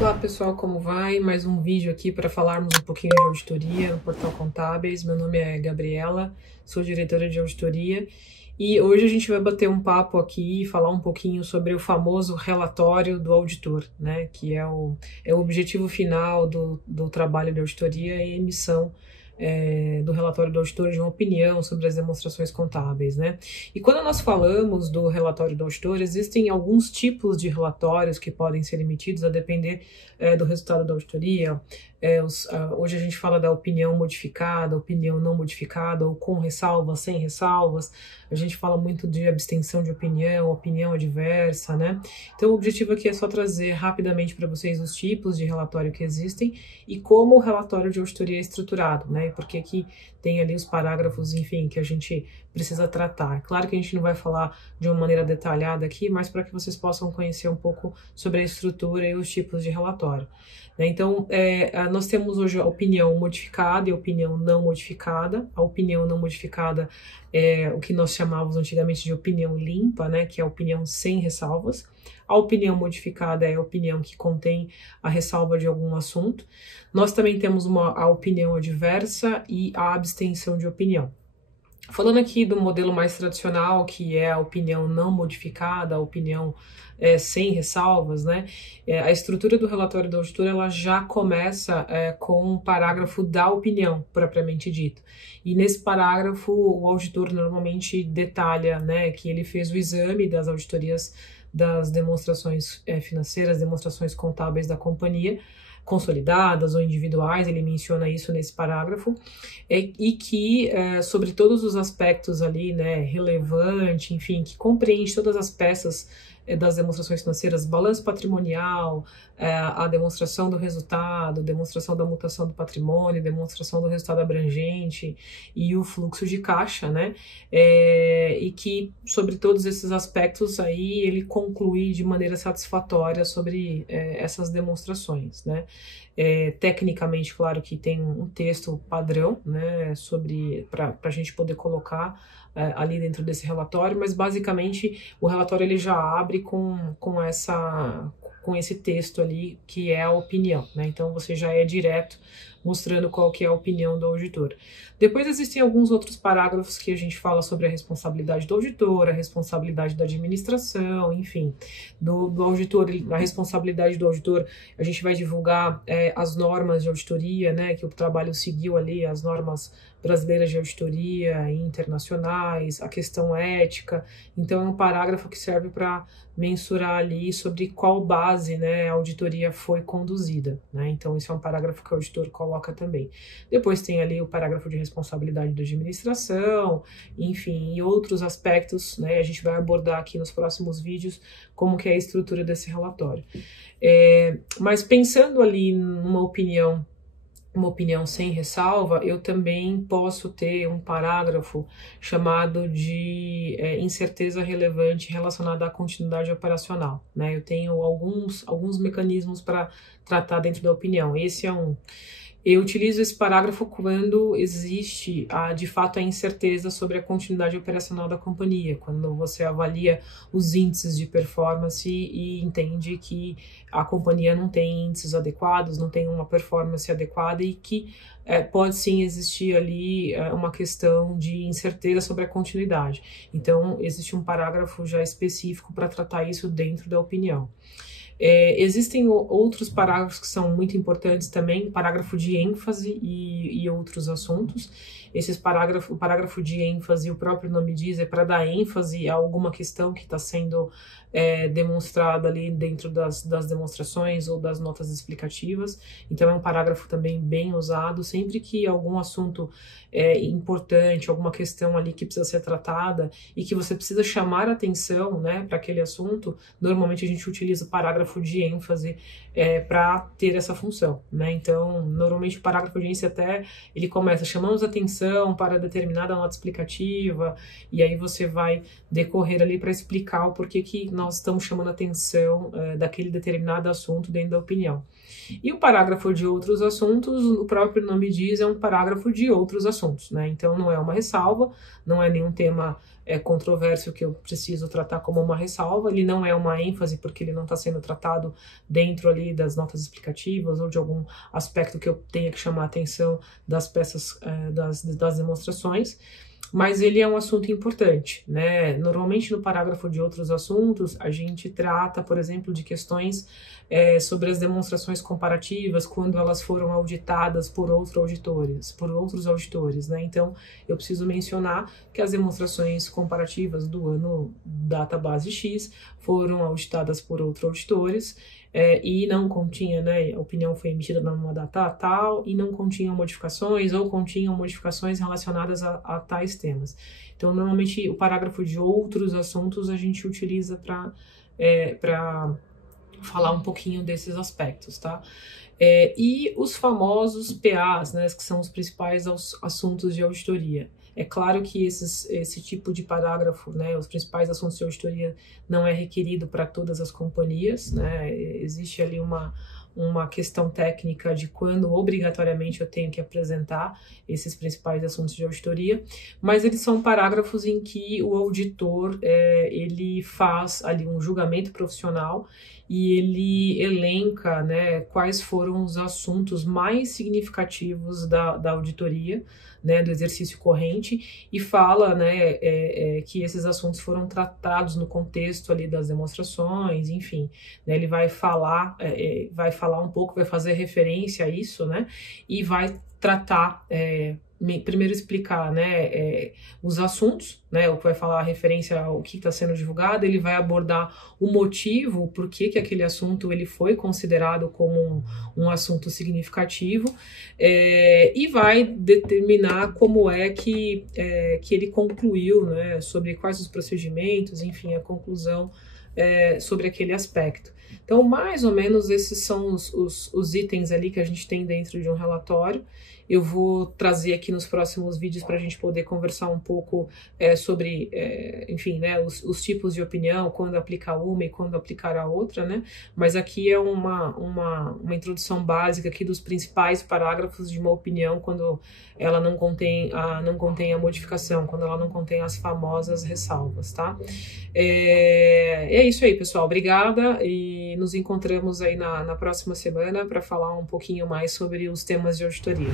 Olá pessoal, como vai? Mais um vídeo aqui para falarmos um pouquinho de auditoria no Portal Contábeis. Meu nome é Gabriela, sou diretora de auditoria e hoje a gente vai bater um papo aqui e falar um pouquinho sobre o famoso relatório do auditor, né? Que é o objetivo final do trabalho de auditoria e emissão do relatório do auditor de uma opinião sobre as demonstrações contábeis, né? E quando nós falamos do relatório do auditor, existem alguns tipos de relatórios que podem ser emitidos a depender do resultado da auditoria. Hoje a gente fala da opinião modificada, opinião não modificada, ou com ressalvas, sem ressalvas. A gente fala muito de abstenção de opinião, opinião adversa, né? Então o objetivo aqui é só trazer rapidamente para vocês os tipos de relatório que existem e como o relatório de auditoria é estruturado, né? E por que tem ali os parágrafos, enfim, que a gente precisa tratar. É claro que a gente não vai falar de uma maneira detalhada aqui, mas para que vocês possam conhecer um pouco sobre a estrutura e os tipos de relatório. Então, nós temos hoje a opinião modificada e a opinião não modificada. A opinião não modificada é o que nós chamávamos antigamente de opinião limpa, né, que é a opinião sem ressalvas. A opinião modificada é a opinião que contém a ressalva de algum assunto. Nós também temos a opinião adversa e a abstenção de opinião. Falando aqui do modelo mais tradicional, que é a opinião não modificada, a opinião sem ressalvas, né? A estrutura do relatório do auditor ela já começa com um parágrafo da opinião, propriamente dito. E nesse parágrafo, o auditor normalmente detalha, né, que ele fez o exame das auditorias das demonstrações financeiras, demonstrações contábeis da companhia, consolidadas ou individuais, ele menciona isso nesse parágrafo, e que sobre todos os aspectos ali, né, relevante, enfim, que compreende todas as peças das demonstrações financeiras, balanço patrimonial, a demonstração do resultado, demonstração da mutação do patrimônio, demonstração do resultado abrangente e o fluxo de caixa, né? E que sobre todos esses aspectos aí ele conclui de maneira satisfatória sobre essas demonstrações, né? Tecnicamente, claro que tem um texto padrão, né, para a gente poder colocar ali dentro desse relatório, mas basicamente o relatório ele já abre com esse texto ali que é a opinião, né? Então você já é direto mostrando qual que é a opinião do auditor. Depois existem alguns outros parágrafos que a gente fala sobre a responsabilidade do auditor, a responsabilidade da administração, enfim, do auditor, a responsabilidade do auditor, a gente vai divulgar as normas de auditoria, né, que o trabalho seguiu ali, as normas brasileiras de auditoria e internacionais, a questão ética. Então é um parágrafo que serve para mensurar ali sobre qual base, né, a auditoria foi conduzida, né? Então isso é um parágrafo que o auditor coloca também. Depois tem ali o parágrafo de responsabilidade da administração, enfim, e outros aspectos, né? A gente vai abordar aqui nos próximos vídeos como que é a estrutura desse relatório. Mas pensando ali numa opinião sem ressalva, eu também posso ter um parágrafo chamado de incerteza relevante relacionada à continuidade operacional, né? Eu tenho alguns mecanismos para tratar dentro da opinião. Esse é um. Eu utilizo esse parágrafo quando existe, de fato, a incerteza sobre a continuidade operacional da companhia, quando você avalia os índices de performance e entende que a companhia não tem índices adequados, não tem uma performance adequada e que pode sim existir ali uma questão de incerteza sobre a continuidade. Então, existe um parágrafo já específico para tratar isso dentro da opinião. Existem outros parágrafos que são muito importantes também, parágrafo de ênfase e outros assuntos. O parágrafo de ênfase, o próprio nome diz, é para dar ênfase a alguma questão que está sendo demonstrada ali dentro das demonstrações ou das notas explicativas. Então é um parágrafo também bem usado, sempre que algum assunto importante, alguma questão ali que precisa ser tratada e que você precisa chamar atenção, né, para aquele assunto, normalmente a gente utiliza o parágrafo de ênfase para ter essa função, né? Então, normalmente o parágrafo de ênfase até ele começa, chamamos atenção para determinada nota explicativa, e aí você vai decorrer ali para explicar o porquê que nós estamos chamando atenção daquele determinado assunto dentro da opinião. E o parágrafo de outros assuntos, o próprio nome diz, é um parágrafo de outros assuntos, né? Então não é uma ressalva, não é nenhum tema controverso que eu preciso tratar como uma ressalva, ele não é uma ênfase porque ele não está sendo tratado dentro ali das notas explicativas ou de algum aspecto que eu tenha que chamar a atenção das peças, das demonstrações, mas ele é um assunto importante, né? Normalmente no parágrafo de outros assuntos a gente trata, por exemplo, de questões sobre as demonstrações comparativas quando elas foram auditadas por outros auditores, né? Então eu preciso mencionar que as demonstrações comparativas do ano database X foram auditadas por outros auditores e não continha, né, a opinião foi emitida numa data tal e não continham modificações ou continham modificações relacionadas a tais temas. Então, normalmente, o parágrafo de outros assuntos a gente utiliza para falar um pouquinho desses aspectos, tá? E os famosos PAs, né, que são os principais assuntos de auditoria. É claro que esse tipo de parágrafo, né, os principais assuntos de auditoria, não é requerido para todas as companhias, né, existe ali uma questão técnica de quando obrigatoriamente eu tenho que apresentar esses principais assuntos de auditoria, mas eles são parágrafos em que o auditor ele faz ali um julgamento profissional e ele elenca, né, quais foram os assuntos mais significativos da auditoria, né, do exercício corrente, e fala, né, que esses assuntos foram tratados no contexto ali das demonstrações, enfim, né, ele vai falar um pouco, vai fazer referência a isso, né, e vai tratar, primeiro explicar, né, os assuntos, né, o que vai falar a referência ao que está sendo divulgado, ele vai abordar o motivo, por que aquele assunto ele foi considerado como um assunto significativo, e vai determinar como que ele concluiu, né, sobre quais os procedimentos, enfim, a conclusão sobre aquele aspecto. Então, mais ou menos, esses são os itens ali que a gente tem dentro de um relatório. Eu vou trazer aqui nos próximos vídeos para a gente poder conversar um pouco sobre, enfim, né, os tipos de opinião, quando aplicar uma e quando aplicar a outra, né? Mas aqui é uma introdução básica aqui dos principais parágrafos de uma opinião quando ela não contém a modificação, quando ela não contém as famosas ressalvas, tá? É isso aí, pessoal. Obrigada e nos encontramos aí na próxima semana para falar um pouquinho mais sobre os temas de auditoria.